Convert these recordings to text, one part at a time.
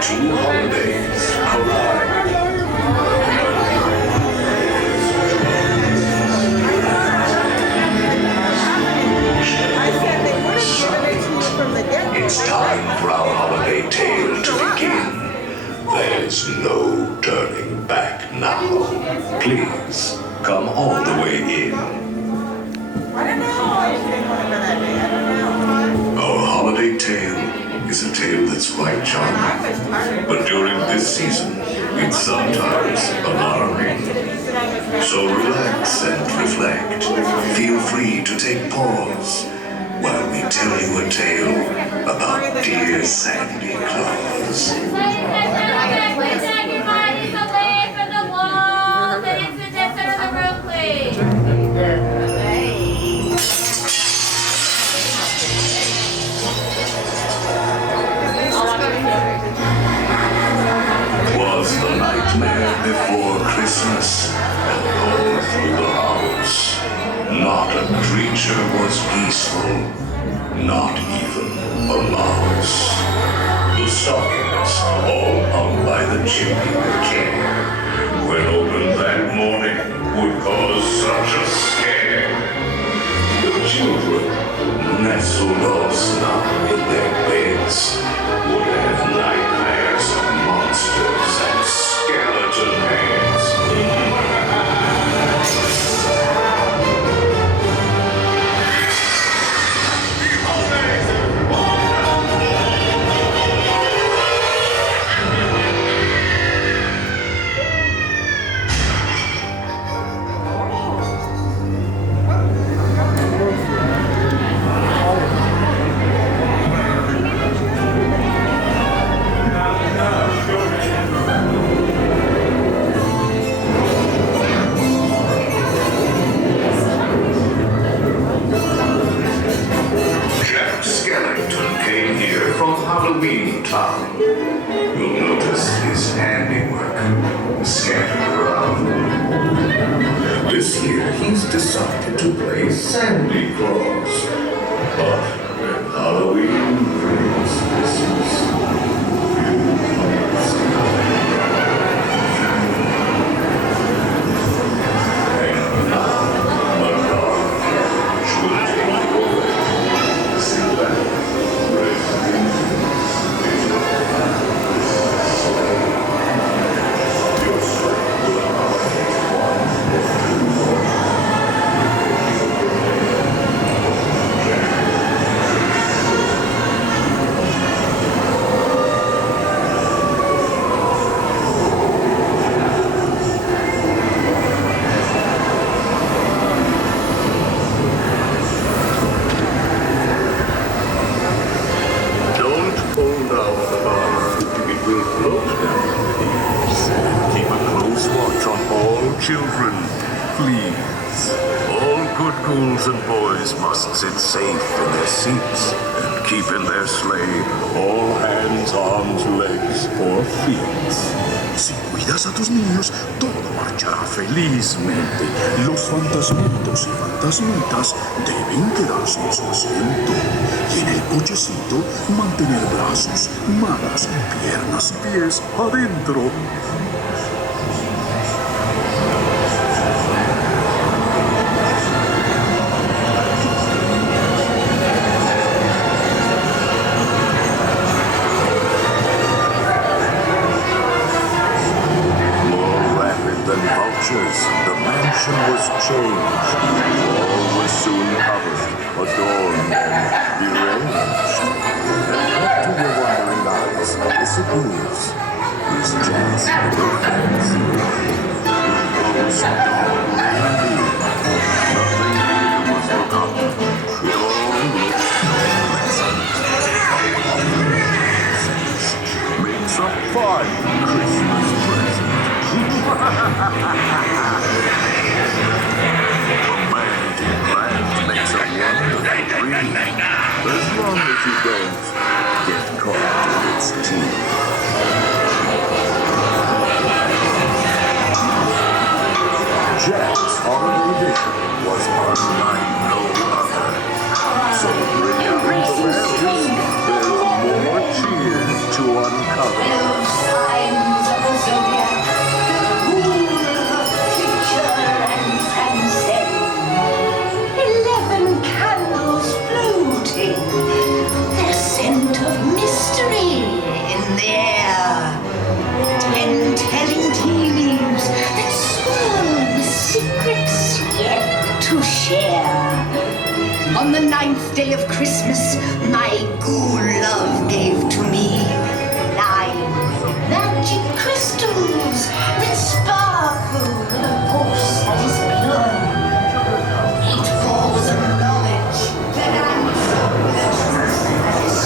Two holidays collide. It's time for our holiday tale to begin. There's no turning back now. Please, come all the way in. Our holiday tale is a tale that's quite charming. But during this season, it's sometimes alarming. So relax and reflect. Feel free to take pause while we tell you a tale about dear Sandy Claus. Everybody's away from the walls and into the center of the room, please. Was the nightmare before Christmas, and all through the house. Not a creature was peaceful, not even a mouse. The stockings, all hung by the chimney with care, when opened that morning, would cause such a scare. The children, nestled all snug in their beds, would have nightmares of monsters and skeleton heads. Jack Skellington came here from Halloween Town. You'll notice his handiwork scattered around. This year he's decided to play Sandy Claus. But when Halloween brings Christmas, you must and now a dark carriage will take you away. See that? Your sleigh will accommodate one or two more. Don't pull down the bar. It will float down the leaves. Keep a close watch on all children, please. All good girls and boys must sit safe in their seats and keep in their sleigh all hands, arms, legs, or feet. Si cuidas a tus niños, todo marchará felizmente. Los fantasmitos y fantasmitas deben quedarse en su asiento. Y en el cochecito, mantener brazos, manos, piernas y pies adentro. The mansion was changed. All was soon covered, adorned, and deranged. And what to your wondering eyes disapproves is just the fancy. Those dark reindeer. Nothing here was forgotten. It all looked so pleasant. Makes a fine Christmas present. A man plant makes a wonderful tree, as long as you don't get caught in its teeth. Jack's holiday vision was unlike no other. So bring out the lanterns, there's more cheer to uncover. 12 signs of the zodiac, the rule of future and transcend. 11 candles floating, their scent of mystery in the air. 10 telling tea leaves that swirl with secrets yet to share. On the 9th day of Christmas, my ghoul love gave to me 9 magic crystals that sparkle with a force that is pure. 8 balls of knowledge that answer with a truth that is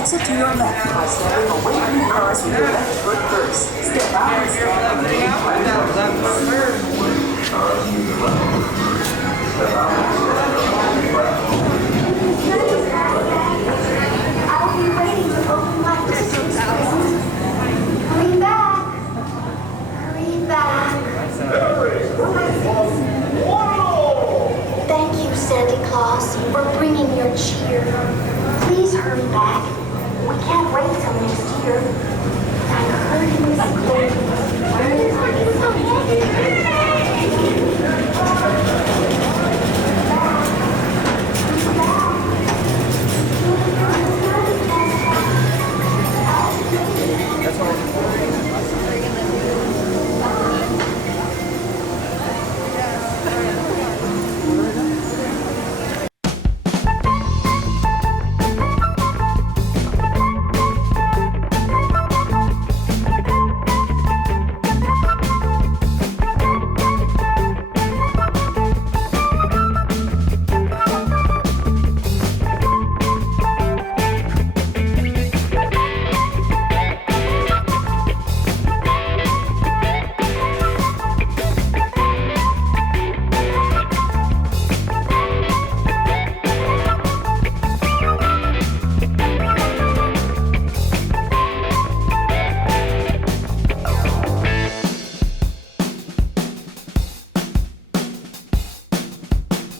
Exit to your left by stepping away from the cars with your left foot first. Step out and stand on the I'll be waiting to open my crystals. Hurry back. Hurry back. Thank you, Santa Claus, for bringing your cheer. Please hurry back. We can't wait till next year.